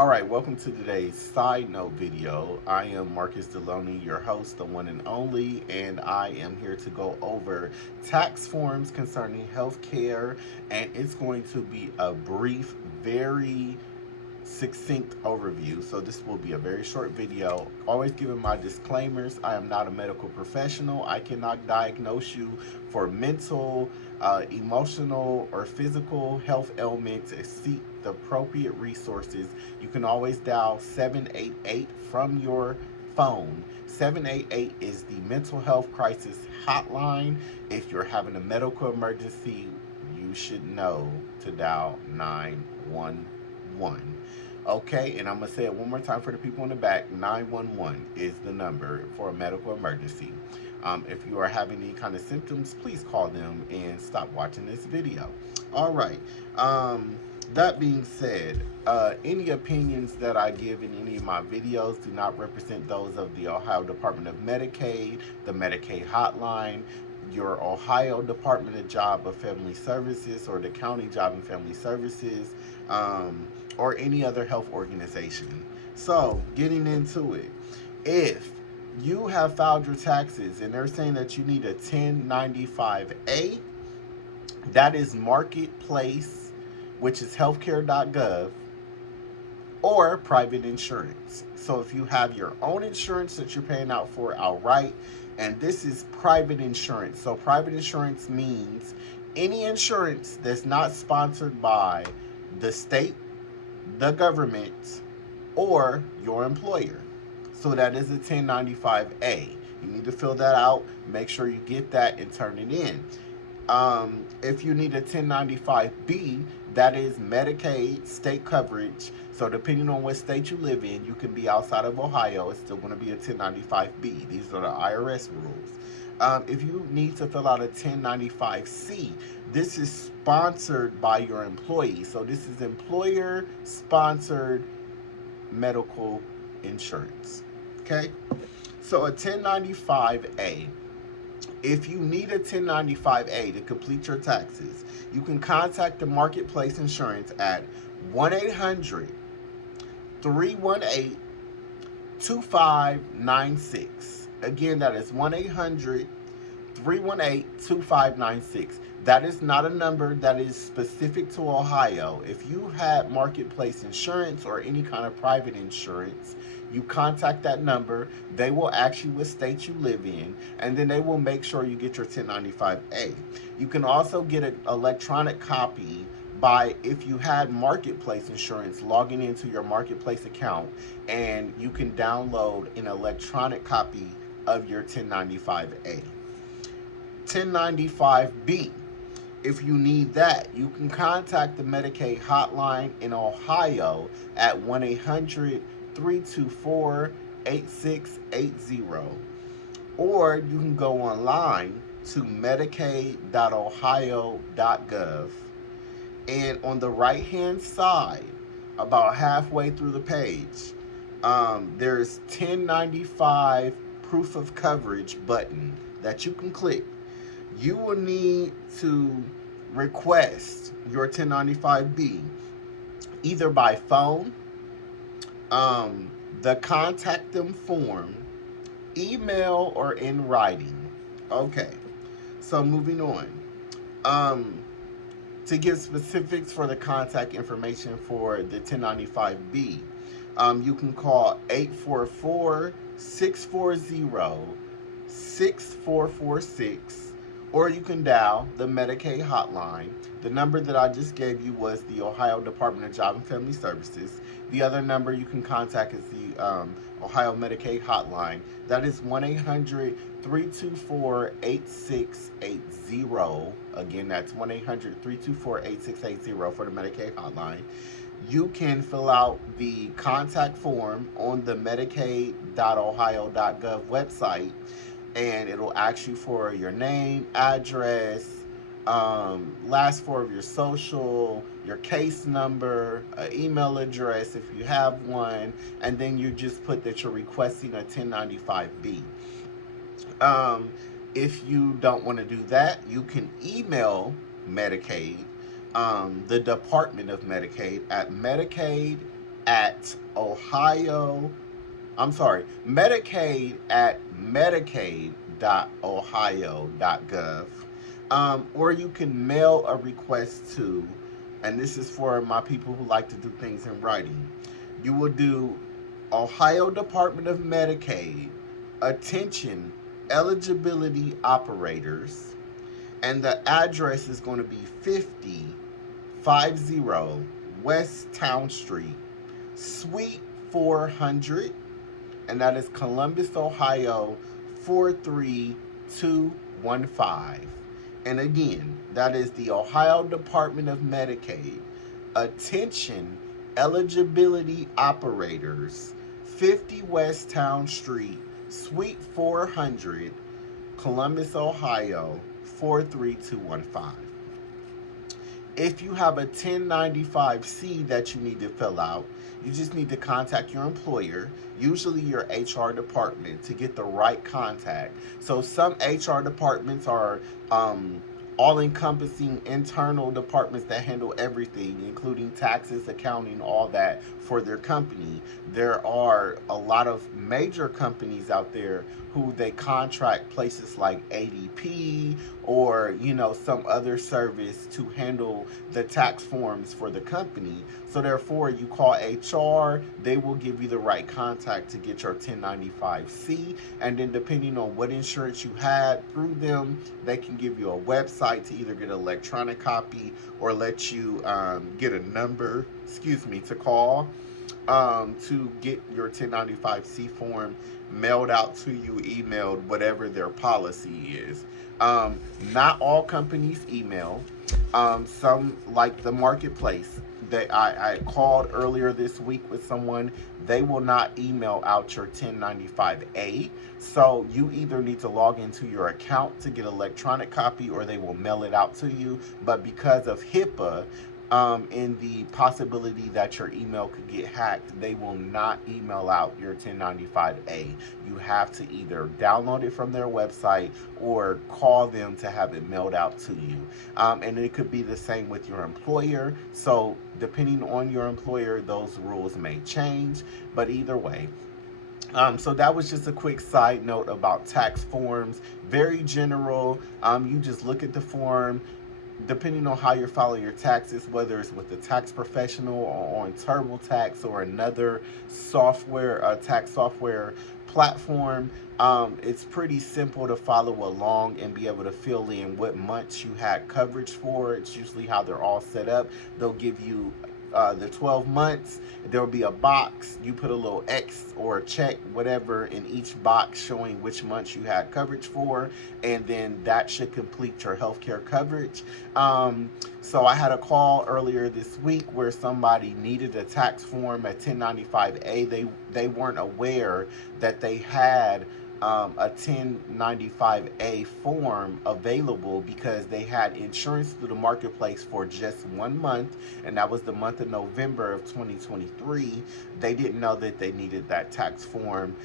Alright, welcome to today's side note video. I am Marcus Deloney, your host, the one and only, and I am here to go over tax forms concerning healthcare, and it's going to be a brief, very succinct overview. So this will be a very short video. Always giving my disclaimers. I am not a medical professional. I cannot diagnose you for mental, emotional, or physical health ailments. Seek the appropriate resources. You can always dial 788 from your phone. 788 is the mental health crisis hotline. If you're having a medical emergency, you should know to dial 911. Okay, and I'm going to say it one more time for the people in the back. 911 is the number for a medical emergency. If you are having any kind of symptoms, please call them and stop watching this video. All right. That being said, any opinions that I give in any of my videos do not represent those of the Ohio Department of Medicaid, the Medicaid hotline, your Ohio Department of Job and Family Services, or the County Job and Family Services, or any other health organization. So, getting into it, if you have filed your taxes and they're saying that you need a 1095A, that is Marketplace, which is healthcare.gov, or private insurance. So if you have your own insurance that you're paying out for outright, and this is private insurance. So private insurance means any insurance that's not sponsored by the state, the government, or your employer. So that is a 1095A. You need to fill that out, make sure you get that and turn it in. If you need a 1095B, that is Medicaid state coverage. So depending on what state you live in, you can be outside of Ohio. It's still going to be a 1095B. These are the IRS rules. If you need to fill out a 1095C, this is sponsored by your employee. So this is employer-sponsored medical insurance. Okay? So a 1095A. If you need a 1095A to complete your taxes, you can contact the Marketplace Insurance at 1-800-318-2596. Again, that is 1-800-318-2596. That is not a number that is specific to Ohio. If you had Marketplace Insurance or any kind of private insurance, you contact that number. They will ask you what state you live in, and then they will make sure you get your 1095A. You can also get an electronic copy by, if you had Marketplace Insurance, logging into your Marketplace account, and you can download an electronic copy of your 1095A. 1095B. If you need that, you can contact the Medicaid hotline in Ohio at 1-800-324-8680. Or you can go online to Medicaid.ohio.gov. And on the right hand side, about halfway through the page, there's 1095 proof of coverage button that you can click. You will need to request your 1095B either by phone, the contact them form, email, or in writing. Okay, so moving on. To give specifics for the contact information for the 1095B, you can call 844-640-6446, or you can dial the Medicaid hotline. The number that I just gave you was the Ohio Department of Job and Family Services. The other number you can contact is the Ohio Medicaid hotline. That is 1-800-324-8680. Again, that's 1-800-324-8680 for the Medicaid hotline. You can fill out the contact form on the Medicaid.ohio.gov website, and it'll ask you for your name, address, last four of your social, your case number, email address if you have one, and then you just put that you're requesting a 1095B. If you don't want to do that, you can email Medicaid, the Department of Medicaid, at Medicaid at Ohio. I'm sorry, Medicaid at Medicaid.ohio.gov. Or you can mail a request to, and this is for my people who like to do things in writing. You will do Ohio Department of Medicaid, attention, eligibility operators, and the address is going to be 5050 West Town Street, Suite 400, and that is Columbus, Ohio 43215. And again, that is the Ohio Department of Medicaid. Attention, eligibility operators, 50 West Town Street, Suite 400, Columbus, Ohio 43215. If you have a 1095C that you need to fill out, you just need to contact your employer, usually your HR department, to get the right contact. So some HR departments are all-encompassing internal departments that handle everything, including taxes, accounting, all that for their company. There are a lot of major companies out there who they contract places like ADP or some other service to handle the tax forms for the company. So therefore, you call HR, they will give you the right contact to get your 1095C, and then depending on what insurance you had through them, they can give you a website to either get an electronic copy or let you get a number, to call to get your 1095C form mailed out to you, emailed, whatever their policy is. Not all companies email. Some, like the marketplace that I called earlier this week with someone, they will not email out your 1095A. So you either need to log into your account to get an electronic copy or they will mail it out to you. But because of HIPAA, in the possibility that your email could get hacked, they will not email out your 1095A. You have to either download it from their website or call them to have it mailed out to you. And it could be the same with your employer. So depending on your employer, those rules may change. But either way, so that was just a quick side note about tax forms. Very general. You just look at the form. Depending on how you're filing your taxes, whether it's with the tax professional or on TurboTax or another software, tax software platform, it's pretty simple to follow along and be able to fill in what months you had coverage for. It's usually how they're all set up. They'll give you the 12 months. There will be a box. You put a little X or a check, whatever, in each box showing which months you had coverage for, and then that should complete your healthcare coverage. So I had a call earlier this week where somebody needed a tax form at 1095A. They weren't aware that they had a 1095A form available because they had insurance through the marketplace for just 1 month, and that was the month of November of 2023. They didn't know that they needed that tax form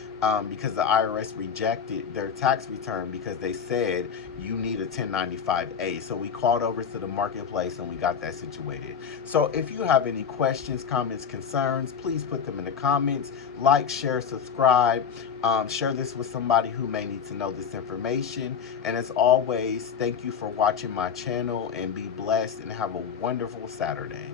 because the IRS rejected their tax return because they said you need a 1095A. So we called over to the marketplace and we got that situated. So if you have any questions, comments, concerns, please put them in the comments. Like, share, subscribe. Share this with somebody who may need to know this information. And as always, thank you for watching my channel, and be blessed and have a wonderful Saturday.